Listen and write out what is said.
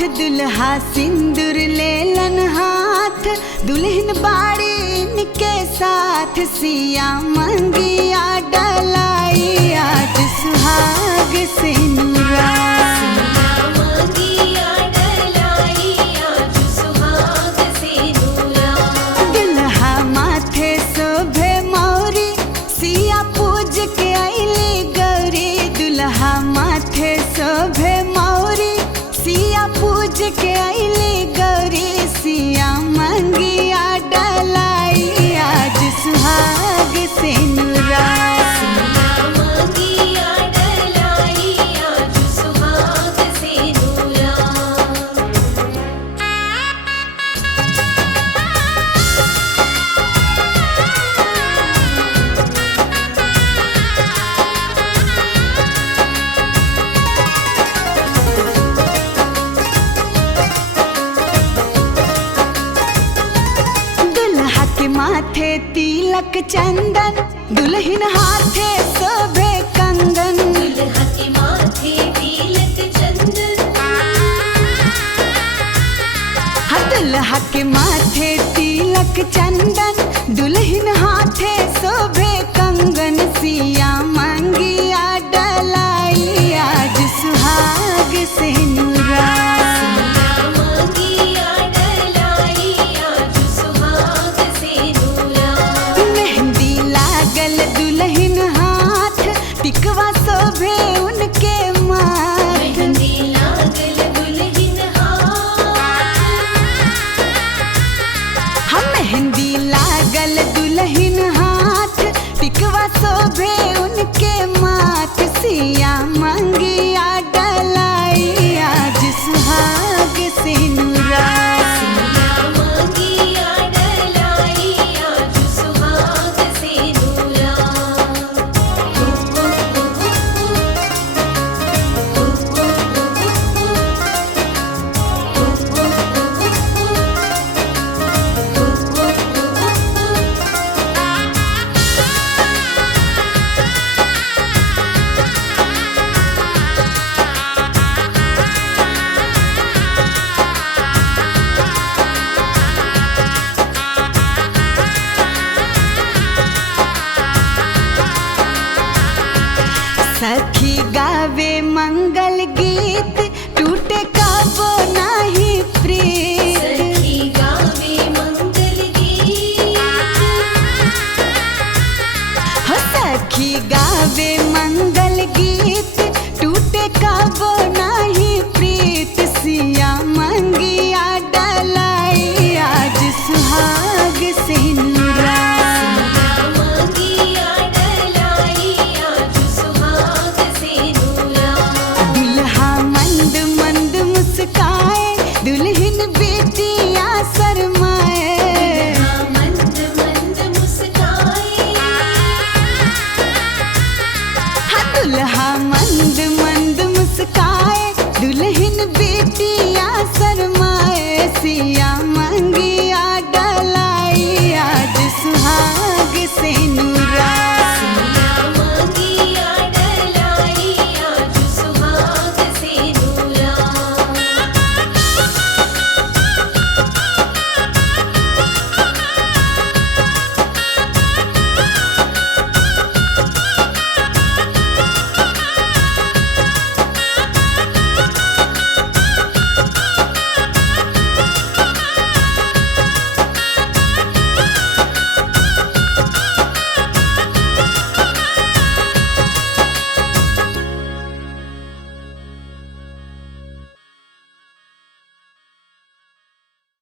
दुल्हा सिंदूर लेलन हाथ, दुल्हन बाड़ी इनके साथ। सिया मंगिया डलाई आज सुहाग से नूरा। दुल्हा माथे शोभे मौरी, सिया पूज के अइली गौरी। दुल्हा माथे शोभे मौरी, सिया पूज के अइली गौरी। सिया मंगिया डलाई आज सुहाग से नूरा। माथे तिलक चंदन, दुल्हन हाथे शोभे कंगन। दुल्हा के माथे तिलक चंदन, दुल्हा के माथे तिलक चंदन, दुल्हन हाथे शोभे कंगन। सिया मंगिया डलाई आज सुहाग से नूरा। टिकवा शोभे उनके माथ, मेहंदी लागल दुल्हन हाथ। हम मेहंदी लागल दुल्हन हाथ, टिकवा शोभे उनके माथ। सिया मंगिया डलाई आज सुहाग से नूरा। सखी गावे मंगल गीत, टूटे काबो नाही प्रीत। सखी गावे मंगल गीत, हो सखी